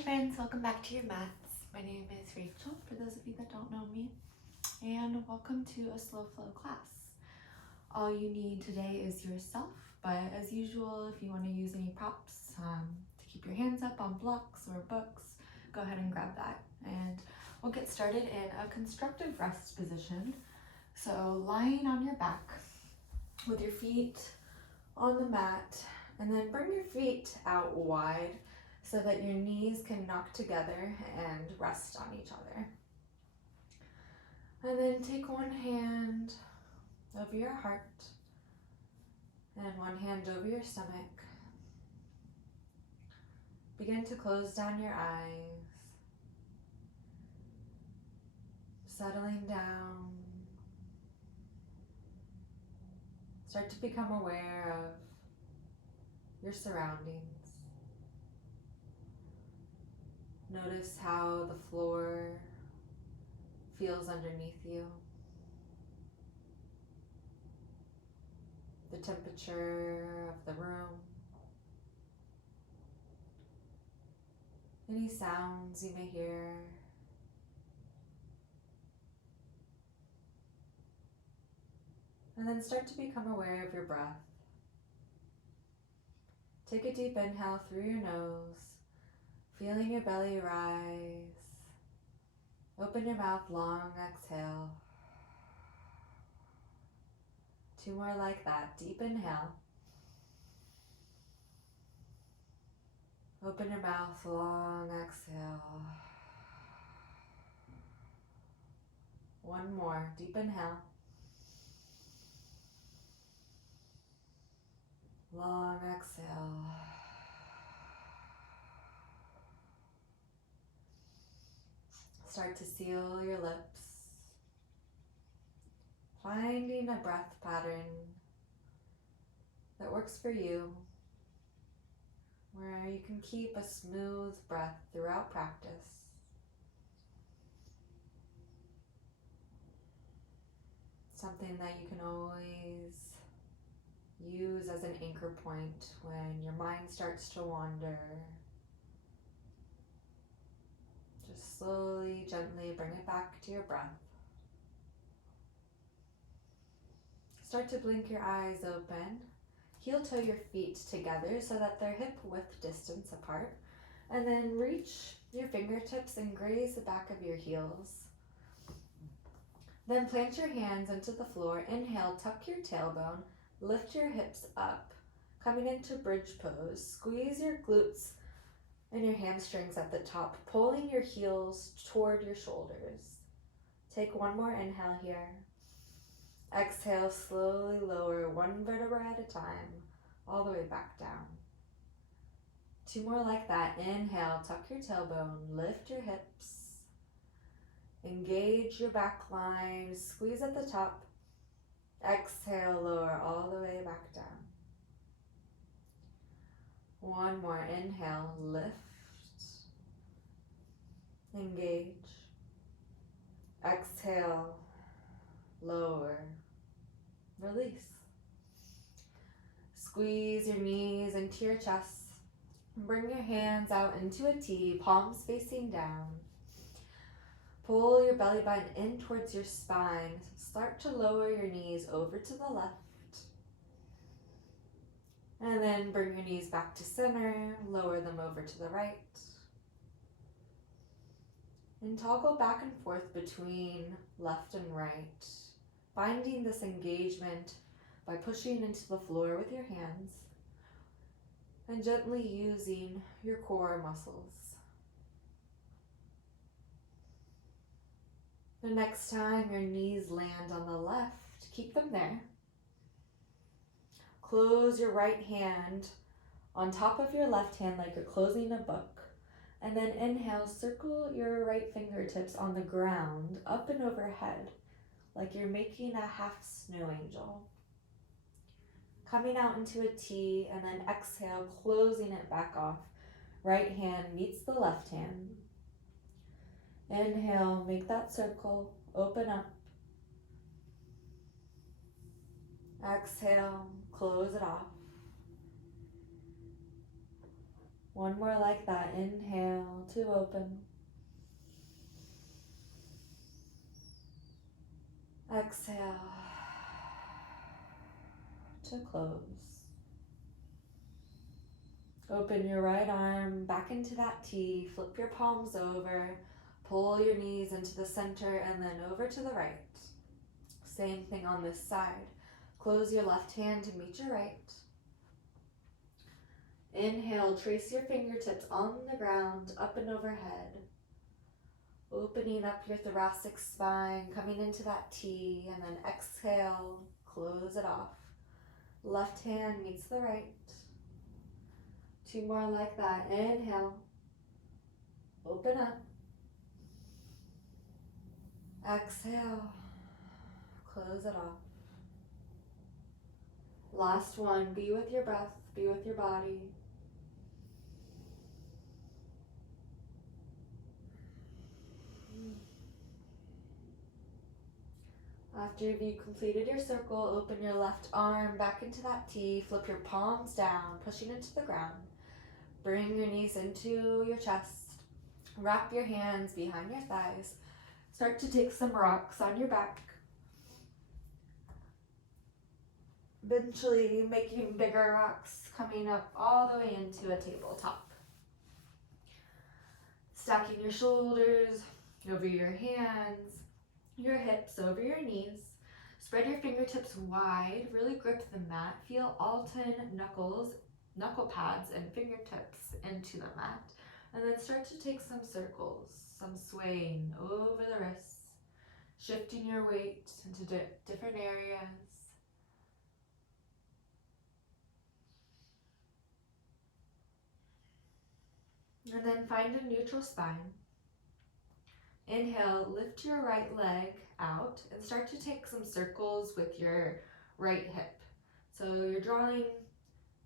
Hi friends, welcome back to your mats. My name is Rachel, for those of you that don't know me, and welcome to a slow flow class. All you need today is yourself, but as usual, if you want to use any props to keep your hands up on blocks or books, go ahead and grab that. And we'll get started in a constructive rest position. So lying on your back with your feet on the mat, and then bring your feet out wide so that your knees can knock together and rest on each other. And then take one hand over your heart and one hand over your stomach. Begin to close down your eyes, settling down. Start to become aware of your surroundings. Notice how the floor feels underneath you. The temperature of the room. Any sounds you may hear. And then start to become aware of your breath. Take a deep inhale through your nose, feeling your belly rise. Open your mouth long, exhale. 2 more like that. Deep inhale. Open your mouth, long exhale. 1 more. Deep inhale. Long exhale. Start to seal your lips. Finding a breath pattern that works for you, where you can keep a smooth breath throughout practice. Something that you can always use as an anchor point when your mind starts to wander. Just slowly, gently bring it back to your breath. Start to blink your eyes open. Heel toe your feet together so that they're hip width distance apart. And then reach your fingertips and graze the back of your heels. Then plant your hands into the floor. Inhale, tuck your tailbone, lift your hips up, coming into bridge pose. Squeeze your glutes and your hamstrings at the top, pulling your heels toward your shoulders. Take 1 more inhale here. Exhale, slowly lower 1 vertebra at a time, all the way back down. 2 more like that. Inhale, tuck your tailbone, lift your hips, engage your back line, squeeze at the top. Exhale, lower all the way back down. 1 more. Inhale, lift, engage. Exhale, lower, release. Squeeze your knees into your chest. Bring your hands out into a T, palms facing down. Pull your belly button in towards your spine. Start to lower your knees over to the left. And then bring your knees back to center, lower them over to the right. And toggle back and forth between left and right, finding this engagement by pushing into the floor with your hands and gently using your core muscles. The next time your knees land on the left, keep them there. Close your right hand on top of your left hand like you're closing a book. And then inhale, circle your right fingertips on the ground, up and overhead, like you're making a half snow angel. Coming out into a T, and then exhale, closing it back off. Right hand meets the left hand. Inhale, make that circle, open up. Exhale, close it off. 1 more like that. Inhale, to open. Exhale to close. Open your right arm back into that T. Flip your palms over. Pull your knees into the center and then over to the right. Same thing on this side. Close your left hand to meet your right. Inhale, trace your fingertips on the ground, up and overhead. Opening up your thoracic spine, coming into that T, and then exhale, close it off. Left hand meets the right. 2 more like that. Inhale, open up. Exhale, close it off. Last one, be with your breath, be with your body. After you've completed your circle, open your left arm back into that T, flip your palms down, pushing into the ground. Bring your knees into your chest. Wrap your hands behind your thighs. Start to take some rocks on your back. Eventually making bigger rocks, coming up all the way into a tabletop. Stacking your shoulders over your hands, your hips over your knees. Spread your fingertips wide, really grip the mat. Feel alternate knuckle pads and fingertips into the mat. And then start to take some circles, some swaying over the wrists, shifting your weight into different areas. And then find a neutral spine. Inhale, lift your right leg out and start to take some circles with your right hip. So you're drawing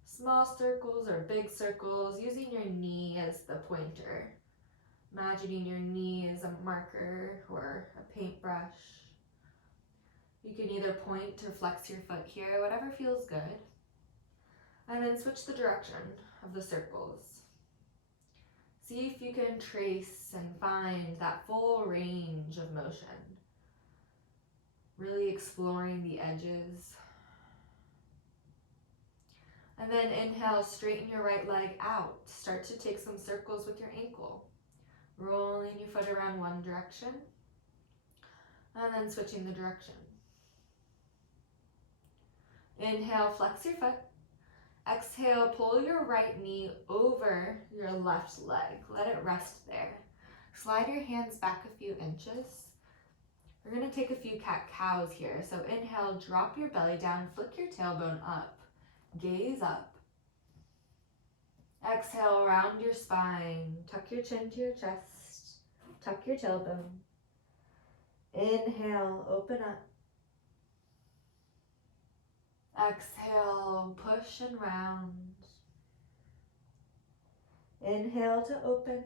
small circles or big circles, using your knee as the pointer. Imagining your knee as a marker or a paintbrush. You can either point or flex your foot here, whatever feels good. And then switch the direction of the circles. See if you can trace and find that full range of motion. Really exploring the edges. And then inhale, straighten your right leg out. Start to take some circles with your ankle. Rolling your foot around one direction. And then switching the direction. Inhale, flex your foot. Exhale, pull your right knee over your left leg. Let it rest there. Slide your hands back a few inches. We're going to take a few cat-cows here. So inhale, drop your belly down, flick your tailbone up. Gaze up. Exhale, round your spine. Tuck your chin to your chest. Tuck your tailbone. Inhale, open up. Exhale, push and round. Inhale to open.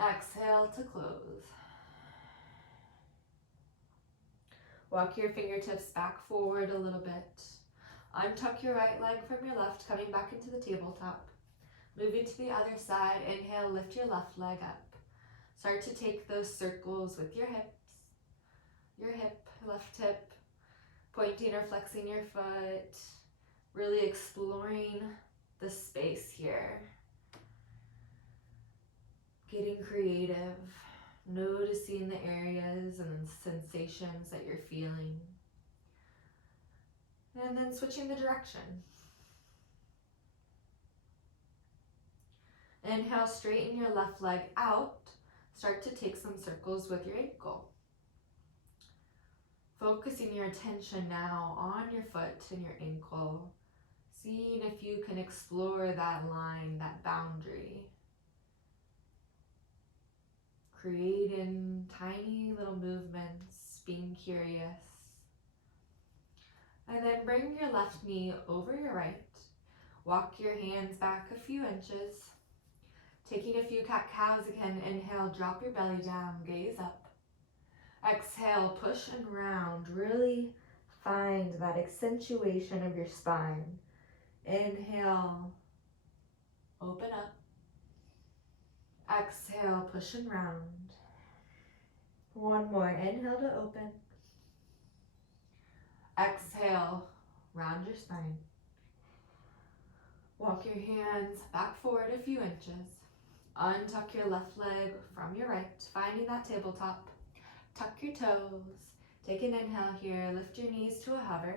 Exhale to close. Walk your fingertips back forward a little bit. Untuck your right leg from your left, coming back into the tabletop. Moving to the other side, inhale, lift your left leg up. Start to take those circles with your hips. Your hip, left hip, pointing or flexing your foot. Really exploring the space here. Getting creative, noticing the areas and sensations that you're feeling. And then switching the direction. Inhale, straighten your left leg out. Start to take some circles with your ankle. Focusing your attention now on your foot and your ankle. Seeing if you can explore that line, that boundary. Creating tiny little movements, being curious. And then bring your left knee over your right. Walk your hands back a few inches. Taking a few cat-cows again. Inhale, drop your belly down, gaze up. Exhale, push and round. Really find that accentuation of your spine. Inhale, open up. Exhale, push and round. One more, inhale to open. Exhale, round your spine. Walk your hands back forward a few inches. Untuck your left leg from your right, finding that tabletop. Tuck your toes. Take an inhale here, lift your knees to a hover.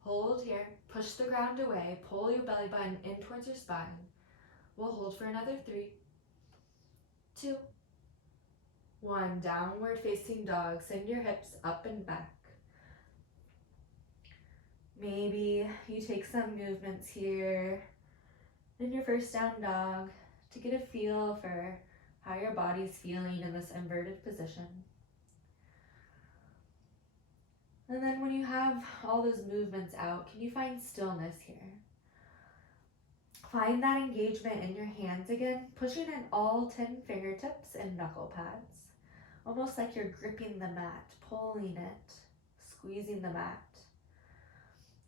Hold here, push the ground away, pull your belly button in towards your spine. We'll hold for another 3, 2, 1. Downward facing dog, send your hips up and back. Maybe you take some movements here in your first down dog to get a feel for how your body's feeling in this inverted position. And then when you have all those movements out, can you find stillness here? Find that engagement in your hands again, pushing in all 10 fingertips and knuckle pads. Almost like you're gripping the mat, pulling it, squeezing the mat.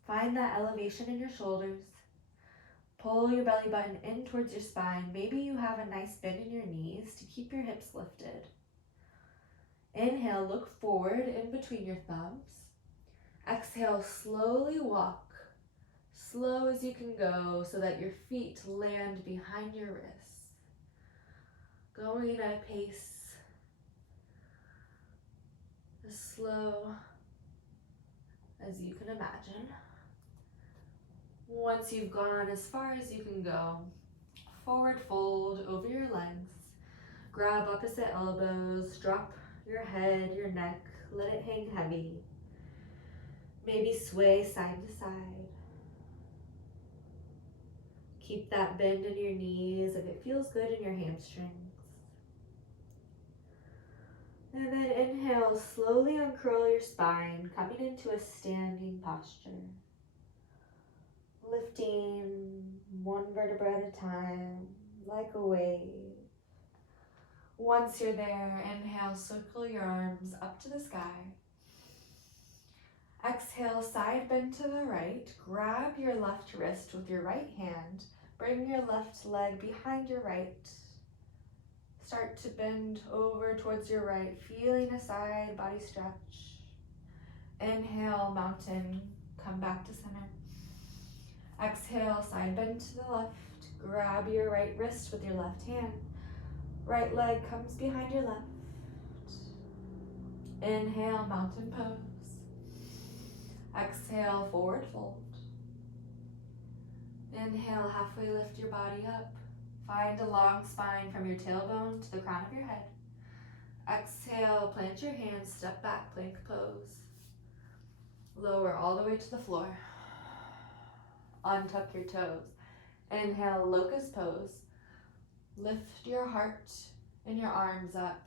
Find that elevation in your shoulders. Pull your belly button in towards your spine. Maybe you have a nice bend in your knees to keep your hips lifted. Inhale, look forward in between your thumbs. Exhale, slowly walk. Slow as you can go so that your feet land behind your wrists. Going at a pace as slow as you can imagine. Once you've gone as far as you can go, forward fold over your legs. Grab opposite elbows, drop your head, your neck, let it hang heavy. Maybe sway side to side. Keep that bend in your knees if it feels good in your hamstrings. And then inhale, slowly uncurl your spine, coming into a standing posture. Lifting one vertebra at a time, like a wave. Once you're there, inhale, circle your arms up to the sky. Exhale, side bend to the right. Grab your left wrist with your right hand. Bring your left leg behind your right. Start to bend over towards your right, feeling a side body stretch. Inhale, mountain, come back to center. Exhale, side bend to the left. Grab your right wrist with your left hand. Right leg comes behind your left. Inhale, mountain pose. Exhale, forward fold. Inhale, halfway lift your body up. Find a long spine from your tailbone to the crown of your head. Exhale, plant your hands, step back, plank pose. Lower all the way to the floor. Untuck your toes. Inhale, locust pose. Lift your heart and your arms up,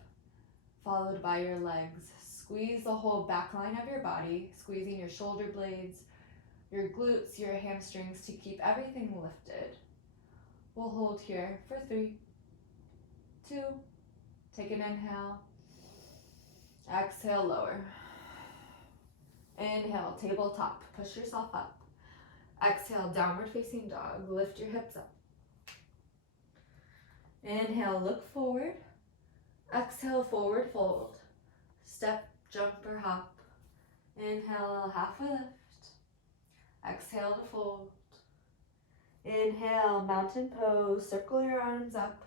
followed by your legs. Squeeze the whole back line of your body, squeezing your shoulder blades, your glutes, your hamstrings to keep everything lifted. We'll hold here for 3, 2, take an inhale. Exhale, lower. Inhale, tabletop, push yourself up. Exhale, downward facing dog, lift your hips up. Inhale, look forward. Exhale, forward fold. Step, jump, or hop. Inhale, halfway lift. Exhale to fold. Inhale, mountain pose, circle your arms up.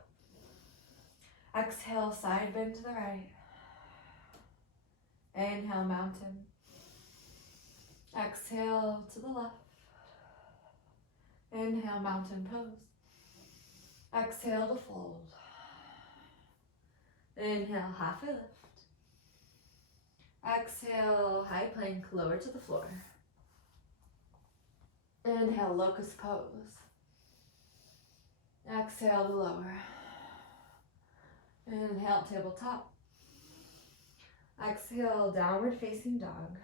Exhale, side bend to the right. Inhale, mountain. Exhale to the left. Inhale, mountain pose. Exhale to fold. Inhale, halfway lift. Exhale, high plank, lower to the floor. Inhale, locust pose. Exhale to lower. Inhale, tabletop. Exhale, downward facing dog.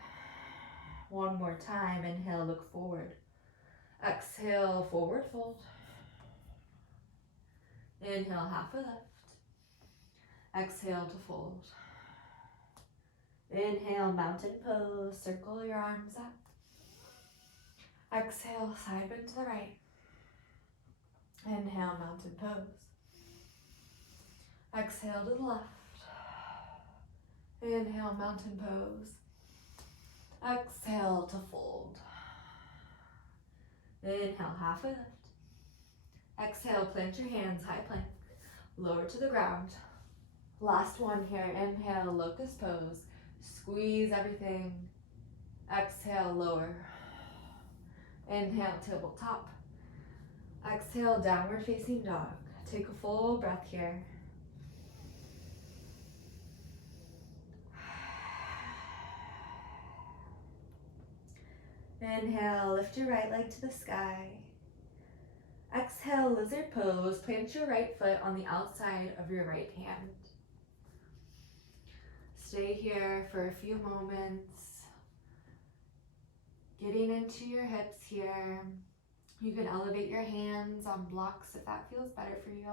One more time, inhale, look forward. Exhale, forward fold. Inhale, halfway lift. Exhale to fold. Inhale, mountain pose, circle your arms up. Exhale, side bend to the right. Inhale, mountain pose. Exhale to the left. Inhale, mountain pose. Exhale to fold. Inhale, half a lift. Exhale, plant your hands, high plank. Lower to the ground. Last one here. Inhale, locust pose. Squeeze everything. Exhale, lower. Inhale, tabletop. Exhale, downward facing dog. Take a full breath here. Inhale, lift your right leg to the sky. Exhale, lizard pose. Plant your right foot on the outside of your right hand. Stay here for a few moments. Getting into your hips here. You can elevate your hands on blocks if that feels better for you.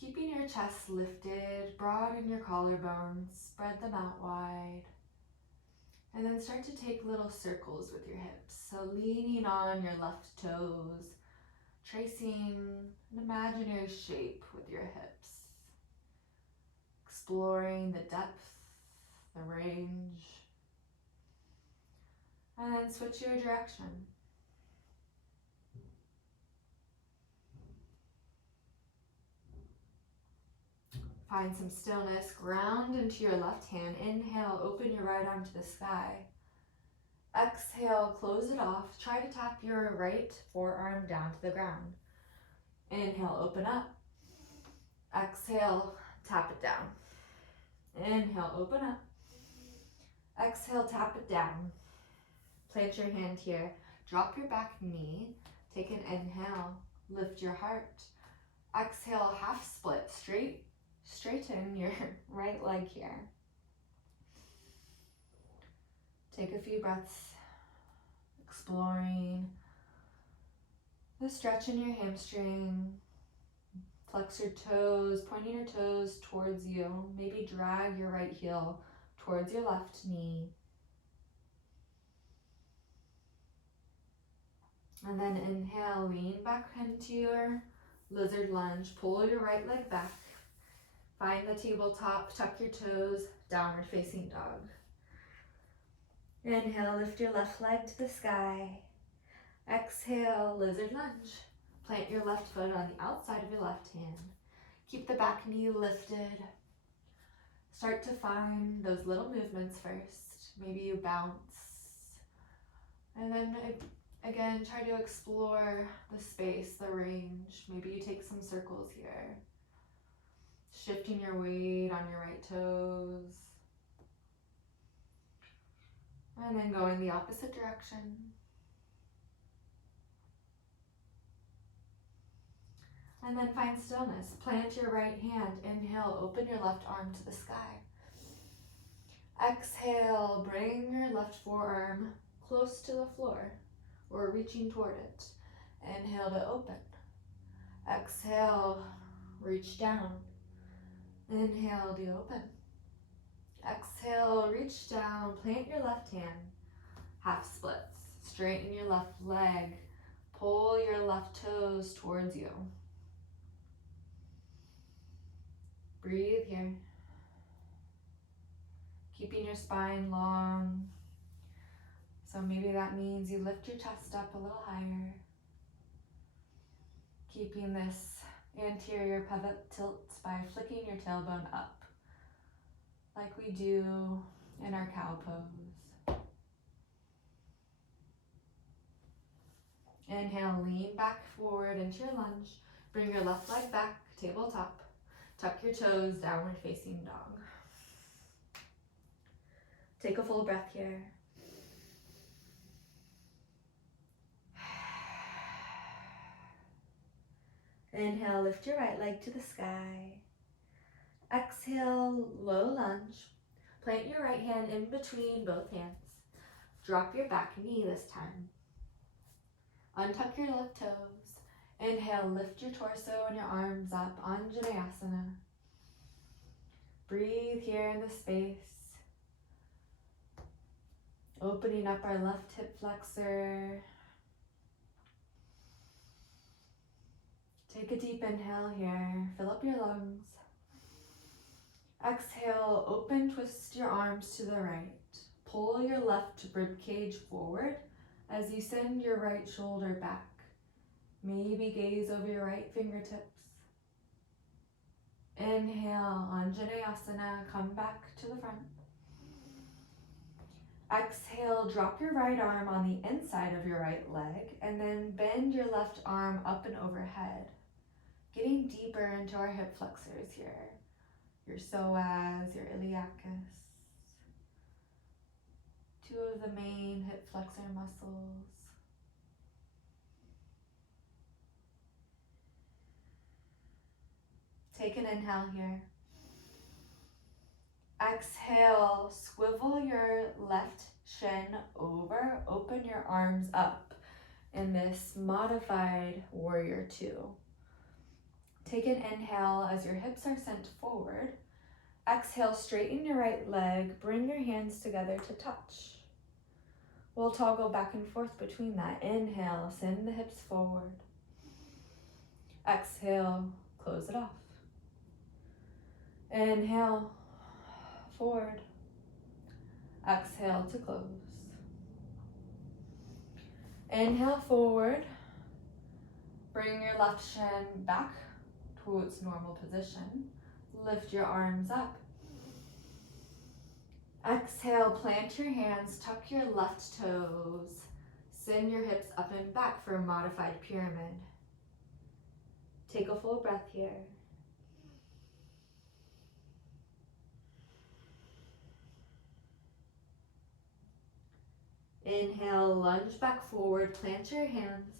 Keeping your chest lifted, broaden your collarbones, spread them out wide. And then start to take little circles with your hips. So leaning on your left toes, tracing an imaginary shape with your hips. Exploring the depth, the range. And then switch your direction. Find some stillness, ground into your left hand. Inhale, open your right arm to the sky. Exhale, close it off. Try to tap your right forearm down to the ground. Inhale, open up. Exhale, tap it down. Inhale, open up. Exhale, tap it down. Plant your hand here. Drop your back knee. Take an inhale. Lift your heart. Exhale, half split. Straighten your right leg here. Take a few breaths, exploring the stretch in your hamstring. Flex your toes, pointing your toes towards you. Maybe drag your right heel towards your left knee. And then inhale, lean back into your lizard lunge. Pull your right leg back. Find the tabletop, tuck your toes, downward facing dog. Inhale, lift your left leg to the sky. Exhale, lizard lunge. Plant your left foot on the outside of your left hand. Keep the back knee lifted. Start to find those little movements first. Maybe you bounce. And then again, try to explore the space, the range. Maybe you take some circles here. Shifting your weight on your right toes. And then go in the opposite direction. And then find stillness. Plant your right hand. Inhale, open your left arm to the sky. Exhale, bring your left forearm close to the floor or reaching toward it. Inhale to open. Exhale, reach down. Inhale to open. Exhale, reach down, plant your left hand, half splits. Straighten your left leg, pull your left toes towards you. Breathe here. Keeping your spine long. So maybe that means you lift your chest up a little higher. Keeping this anterior pivot tilt by flicking your tailbone up, like we do in our cow pose. Inhale, lean back forward into your lunge. Bring your left leg back, tabletop. Tuck your toes, downward facing dog. Take a full breath here. Inhale, lift your right leg to the sky. Exhale, low lunge. Plant your right hand in between both hands. Drop your back knee this time. Untuck your left toes. Inhale, lift your torso and your arms up, Anjaneyasana. Breathe here in the space. Opening up our left hip flexor. Take a deep inhale here. Fill up your lungs. Exhale, open, twist your arms to the right. Pull your left rib cage forward as you send your right shoulder back. Maybe gaze over your right fingertips. Inhale, Anjaneyasana, come back to the front. Exhale, drop your right arm on the inside of your right leg and then bend your left arm up and overhead. Getting deeper into our hip flexors here. Your psoas, your iliacus. Two of the main hip flexor muscles. Take an inhale here. Exhale, swivel your left shin over, open your arms up in this modified warrior two. Take an inhale as your hips are sent forward. Exhale, straighten your right leg, bring your hands together to touch. We'll toggle back and forth between that. Inhale, send the hips forward. Exhale, close it off. Inhale, forward. Exhale to close. Inhale, forward. Bring your left shin back towards normal position. Lift your arms up. Exhale, plant your hands, tuck your left toes. Send your hips up and back for a modified pyramid. Take a full breath here. Inhale, lunge back forward, plant your hands.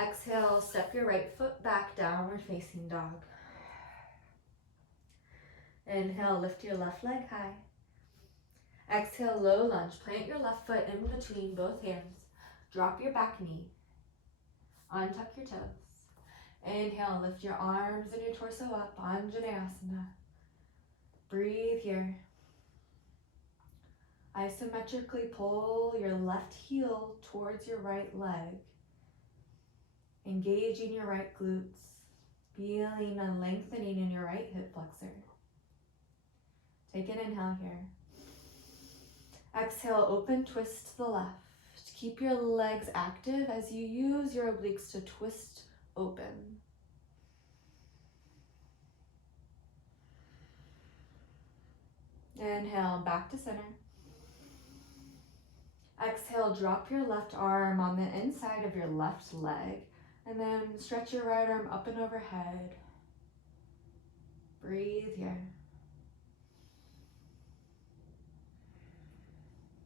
Exhale, step your right foot back, downward facing dog. Inhale, lift your left leg high. Exhale, low lunge. Plant your left foot in between both hands. Drop your back knee. Untuck your toes. Inhale, lift your arms and your torso up. Anjaneyasana. Breathe here. Isometrically pull your left heel towards your right leg. Engaging your right glutes. Feeling a lengthening in your right hip flexor. Take an inhale here. Exhale, open, twist to the left. Keep your legs active as you use your obliques to twist open. Inhale, back to center. Exhale, drop your left arm on the inside of your left leg and then stretch your right arm up and overhead. Breathe here.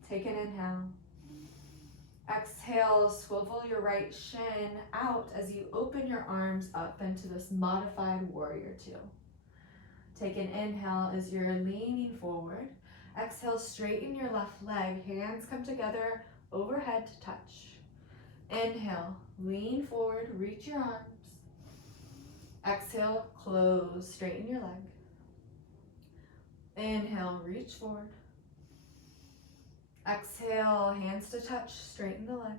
Take an inhale. Exhale, swivel your right shin out as you open your arms up into this modified warrior two. Take an inhale as you're leaning forward. Exhale, straighten your left leg. Hands come together overhead to touch. Inhale, lean forward, reach your arms. Exhale, close, straighten your leg. Inhale, reach forward. Exhale, hands to touch, straighten the leg.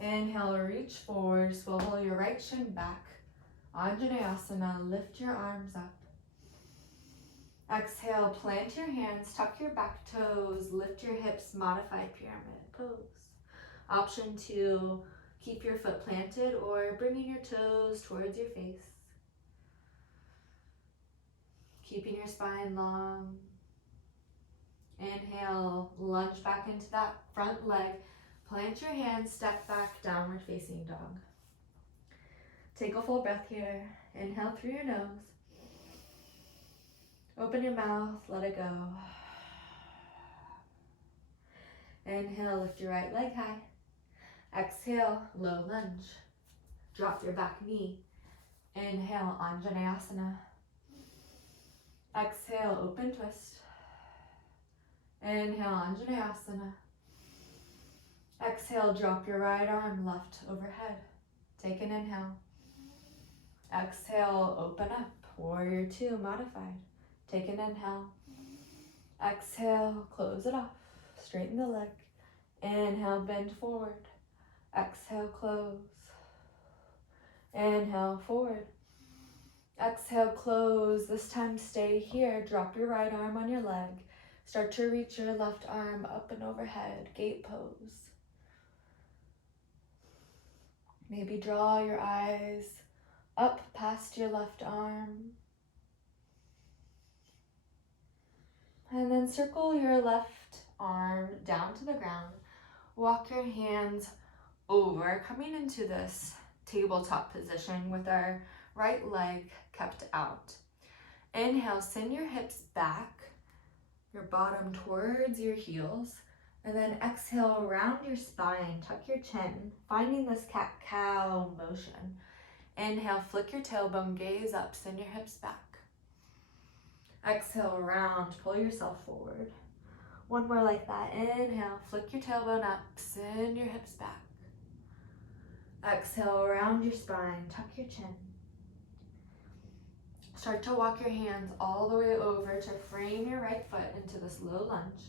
Inhale, reach forward, swivel your right shin back. Anjaneyasana, lift your arms up. Exhale, plant your hands, tuck your back toes, lift your hips, modified pyramid pose. Option 2, keep your foot planted or bringing your toes towards your face. Keeping your spine long. Inhale, lunge back into that front leg. Plant your hands, step back, downward facing dog. Take a full breath here. Inhale through your nose. Open your mouth, let it go. Inhale, lift your right leg high. Exhale, low lunge. Drop your back knee. Inhale, Anjaneyasana. Exhale, open twist. Inhale, Anjaneyasana. Exhale, drop your right arm left overhead. Take an inhale. Exhale, open up. Warrior two, modified. Take an inhale. Exhale, close it off. Straighten the leg. Inhale, bend forward. Exhale, close. Inhale, forward. Exhale, close. This time stay here. Drop your right arm on your leg. Start to reach your left arm up and overhead, gate pose. Maybe draw your eyes up past your left arm. And then circle your left arm down to the ground. Walk your hands over, coming into this tabletop position with our right leg kept out. Inhale, send your hips back, your bottom towards your heels, and then exhale, round your spine, tuck your chin, finding this cat-cow motion. Inhale, flick your tailbone, gaze up, send your hips back. Exhale, round, pull yourself forward. One more like that. Inhale, flick your tailbone up, send your hips back. Exhale, round your spine, tuck your chin. Start to walk your hands all the way over to frame your right foot into this low lunge.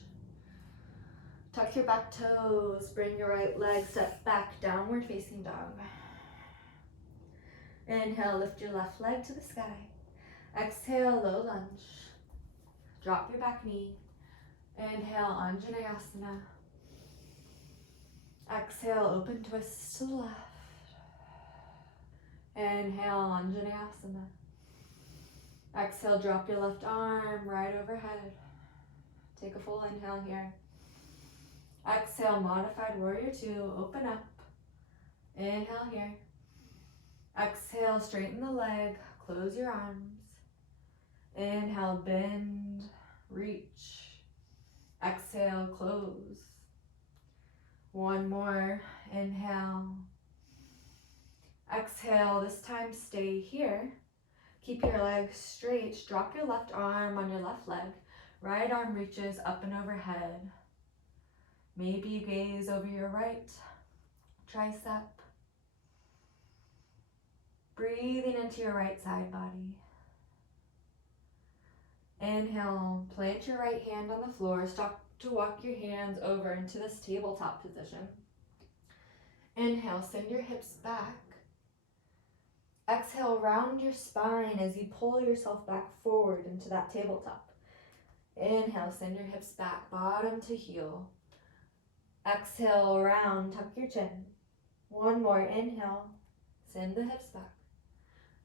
Tuck your back toes, bring your right leg, step back, downward facing dog. Inhale, lift your left leg to the sky. Exhale, low lunge. Drop your back knee. Inhale, Anjaneyasana. Exhale, open twist to the left. Inhale, Anjaneyasana. Exhale, drop your left arm right overhead. Take a full inhale here. Exhale, modified warrior two, open up. Inhale here. Exhale, straighten the leg, close your arms. Inhale, bend, reach. Exhale, close. One more, inhale. Exhale, this time stay here. Keep your legs straight, drop your left arm on your left leg. Right arm reaches up and overhead. Maybe you gaze over your right tricep. Breathing into your right side body. Inhale, plant your right hand on the floor. Start to walk your hands over into this tabletop position. Inhale, send your hips back. Exhale, round your spine as you pull yourself back forward into that tabletop. Inhale, send your hips back, bottom to heel. Exhale, round, tuck your chin. One more, inhale, send the hips back.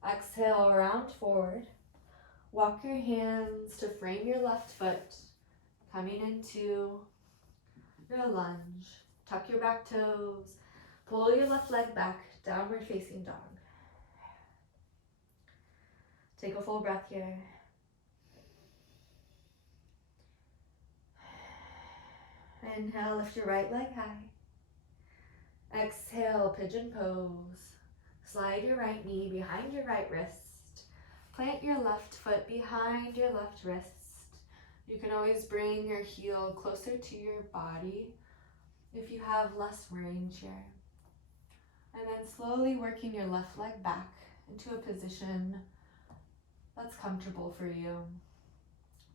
Exhale, round forward. Walk your hands to frame your left foot, coming into your lunge. Tuck your back toes. Pull your left leg back, downward facing dog. Take a full breath here. Inhale, lift your right leg high. Exhale, pigeon pose. Slide your right knee behind your right wrist. Plant your left foot behind your left wrist. You can always bring your heel closer to your body if you have less range here. And then slowly working your left leg back into a position that's comfortable for you.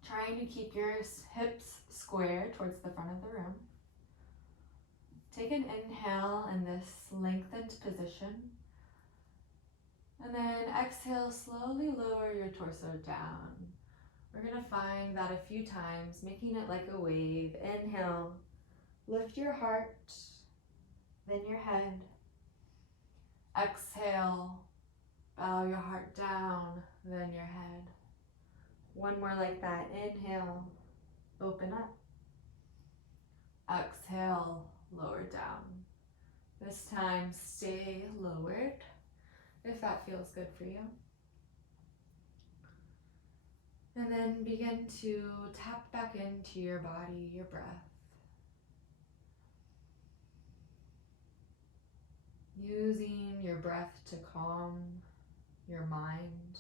Trying to keep your hips square towards the front of the room. Take an inhale in this lengthened position. And then exhale, slowly lower your torso down. We're gonna find that a few times, making it like a wave. Inhale, lift your heart, then your head. Exhale, bow your heart down, then your head. One more like that. Inhale, open up. Exhale, lower down. This time, stay lowered, if that feels good for you. And then begin to tap back into your body, your breath. Using your breath to calm your mind.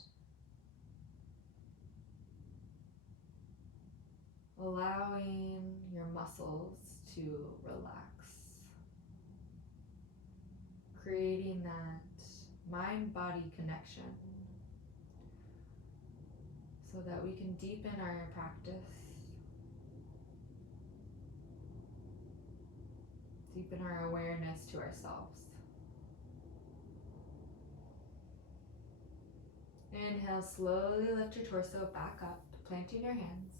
Allowing your muscles to relax. Creating that mind-body connection so that we can deepen our practice. Deepen our awareness to ourselves. Inhale, slowly lift your torso back up, planting your hands.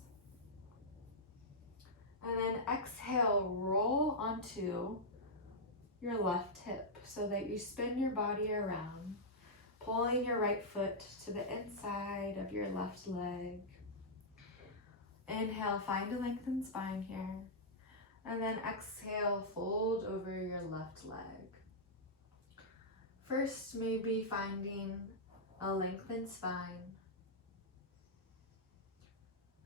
And then exhale, roll onto your left hip so that you spin your body around, pulling your right foot to the inside of your left leg. Inhale, find a lengthened spine here. And then exhale, fold over your left leg. First, maybe finding a lengthened spine.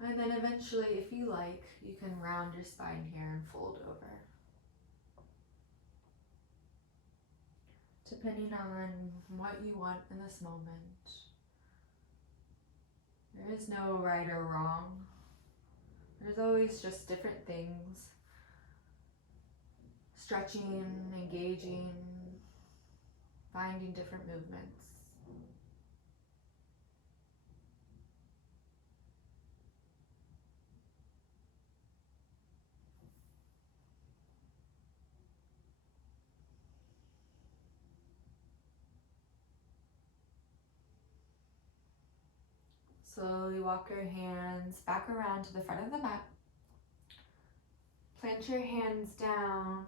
And then eventually, if you like, you can round your spine here and fold over. Depending on what you want in this moment. There is no right or wrong. There's always just different things. Stretching, engaging, finding different movements. Slowly walk your hands back around to the front of the mat. Plant your hands down.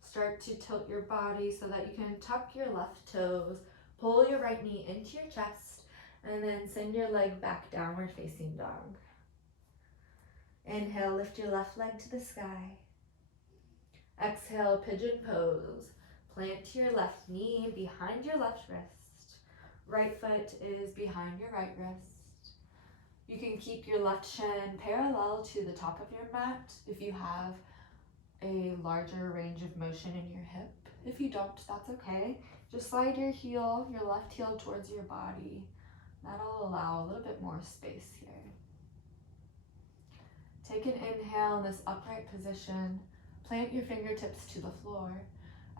Start to tilt your body so that you can tuck your left toes, pull your right knee into your chest, and then send your leg back downward facing dog. Inhale, lift your left leg to the sky. Exhale, pigeon pose. Plant your left knee behind your left wrist. Right foot is behind your right wrist. You can keep your left shin parallel to the top of your mat if you have a larger range of motion in your hip. If you don't, that's okay. Just slide your heel, your left heel towards your body. That'll allow a little bit more space here. Take an inhale in this upright position. Plant your fingertips to the floor.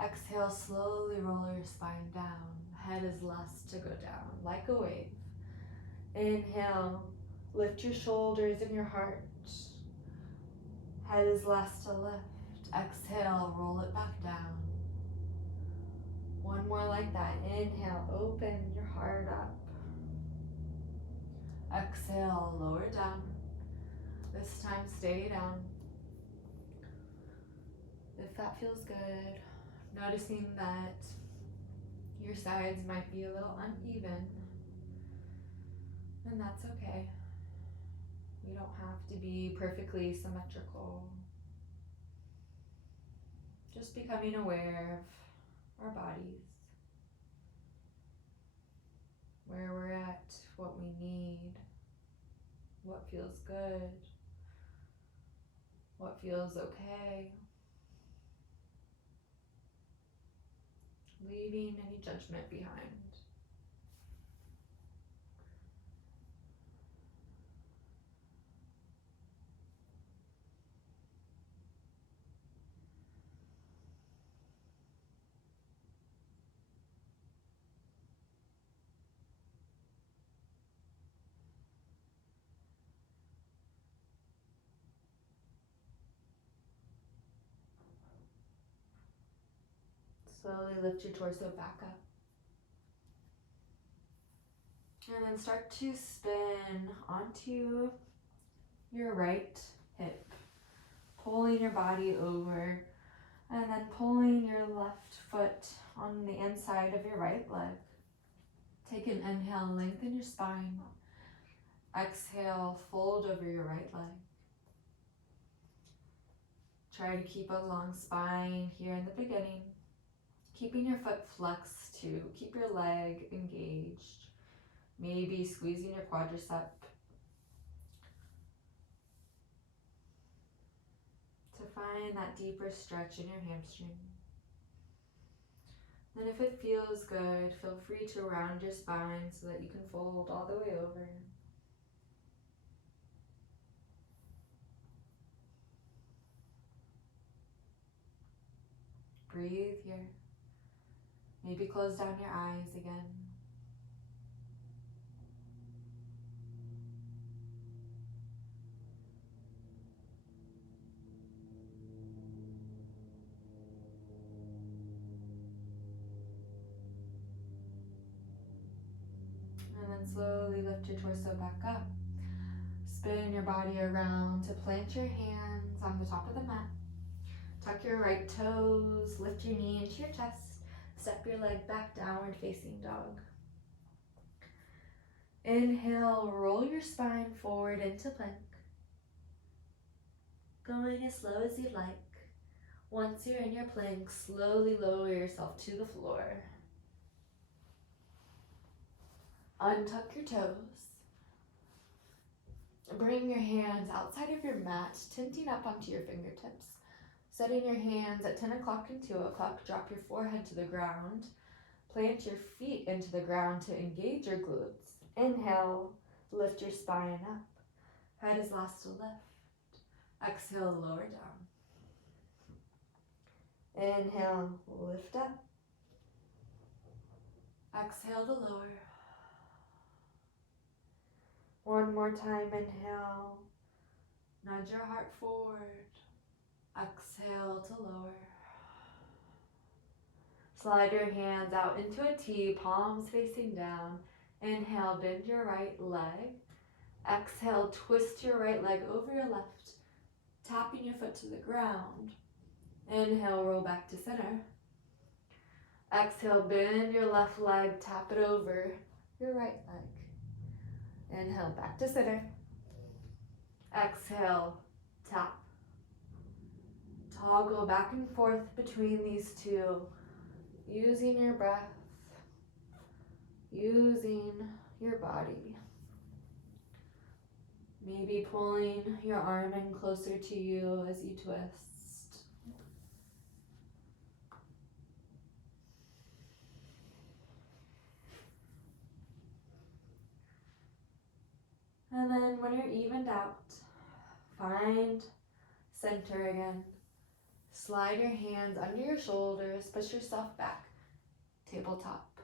Exhale, slowly roll your spine down. Head is less to go down, like a wave. Inhale, lift your shoulders and your heart. Head is less to lift. Exhale, roll it back down. One more like that. Inhale, open your heart up. Exhale, lower down. This time, stay down. If that feels good, noticing that your sides might be a little uneven, and that's okay. We don't have to be perfectly symmetrical. Just becoming aware of our bodies, where we're at, what we need, what feels good, what feels okay. Leaving any judgment behind. Slowly lift your torso back up. And then start to spin onto your right hip, pulling your body over, and then pulling your left foot on the inside of your right leg. Take an inhale, lengthen your spine. Exhale, fold over your right leg. Try to keep a long spine here in the beginning, keeping your foot flexed to keep your leg engaged. Maybe squeezing your quadricep to find that deeper stretch in your hamstring. Then if it feels good, feel free to round your spine so that you can fold all the way over. Breathe here. Maybe close down your eyes again. And then slowly lift your torso back up. Spin your body around to plant your hands on the top of the mat. Tuck your right toes, lift your knee into your chest. Step your leg back, downward facing dog. Inhale, roll your spine forward into plank. Going as slow as you'd like. Once you're in your plank, slowly lower yourself to the floor. Untuck your toes. Bring your hands outside of your mat, tinting up onto your fingertips. Setting your hands at 10 o'clock and 2 o'clock, drop your forehead to the ground. Plant your feet into the ground to engage your glutes. Inhale, lift your spine up. Head is last to lift. Exhale, lower down. Inhale, lift up. Exhale to lower. One more time, inhale. Nudge your heart forward. Exhale to lower. Slide your hands out into a T, palms facing down. Inhale, bend your right leg. Exhale, twist your right leg over your left, tapping your foot to the ground. Inhale, roll back to center. Exhale, bend your left leg, tap it over your right leg. Inhale, back to center. Exhale, tap. Toggle back and forth between these two, using your breath, using your body. Maybe pulling your arm in closer to you as you twist. And then when you're evened out, find center again. Slide your hands under your shoulders, push yourself back, tabletop.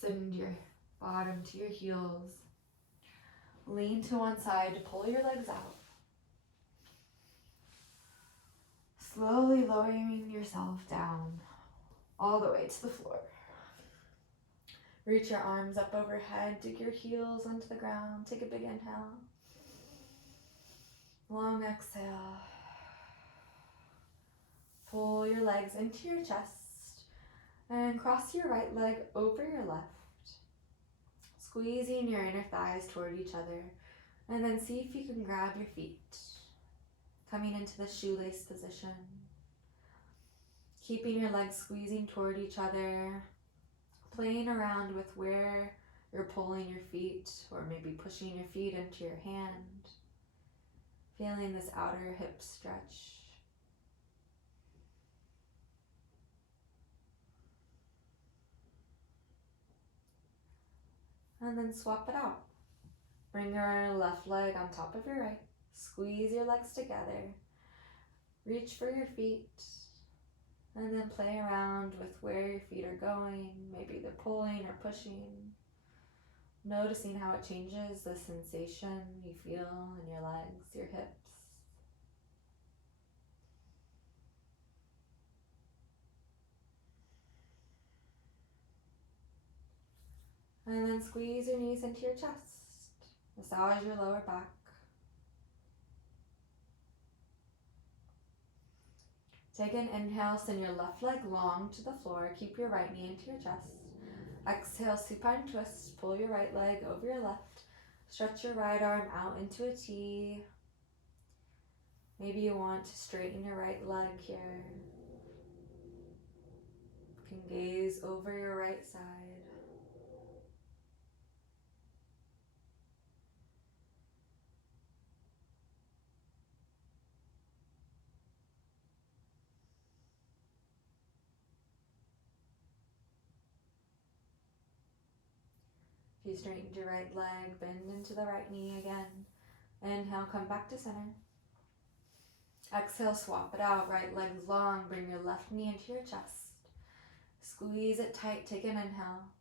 Send your bottom to your heels. Lean to one side to pull your legs out. Slowly lowering yourself down all the way to the floor. Reach your arms up overhead, dig your heels onto the ground. Take a big inhale. Long exhale. Pull your legs into your chest and cross your right leg over your left. Squeezing your inner thighs toward each other, and then see if you can grab your feet, coming into the shoelace position. Keeping your legs squeezing toward each other, playing around with where you're pulling your feet, or maybe pushing your feet into your hand. Feeling this outer hip stretch. And then swap it out. Bring your left leg on top of your right. Squeeze your legs together. Reach for your feet. And then play around with where your feet are going. Maybe they're pulling or pushing. Noticing how it changes the sensation you feel in your legs, your hips. And then squeeze your knees into your chest. Massage your lower back. Take an inhale, send your left leg long to the floor. Keep your right knee into your chest. Exhale, supine twist. Pull your right leg over your left. Stretch your right arm out into a T. Maybe you want to straighten your right leg here. You can gaze over your right side. If you straightened your right leg, bend into the right knee again. Inhale, come back to center. Exhale, swap it out. Right leg long, bring your left knee into your chest. Squeeze it tight, take an inhale.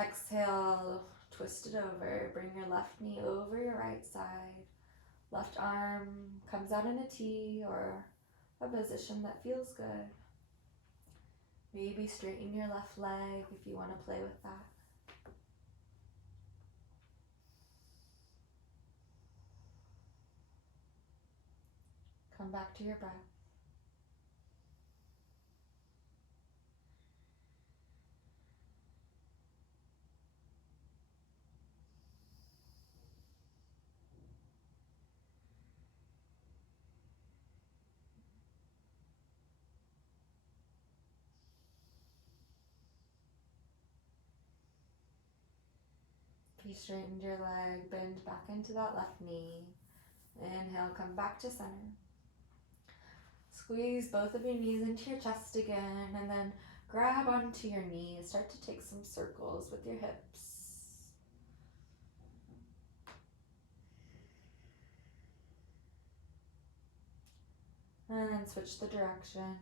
Exhale, twist it over. Bring your left knee over your right side. Left arm comes out in a T or a position that feels good. Maybe straighten your left leg if you want to play with that. Come back to your breath. If you straightened your leg, bend back into that left knee. Inhale, come back to center. Squeeze both of your knees into your chest again, and then grab onto your knees. Start to take some circles with your hips. And then switch the direction.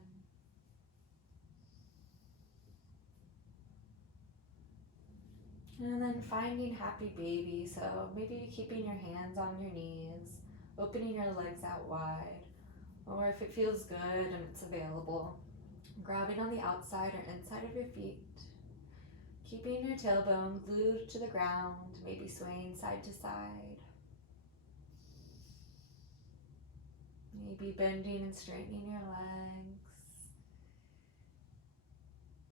And then finding happy baby. So maybe keeping your hands on your knees, opening your legs out wide. Or if it feels good and it's available, grabbing on the outside or inside of your feet. Keeping your tailbone glued to the ground, maybe swaying side to side. Maybe bending and straightening your legs.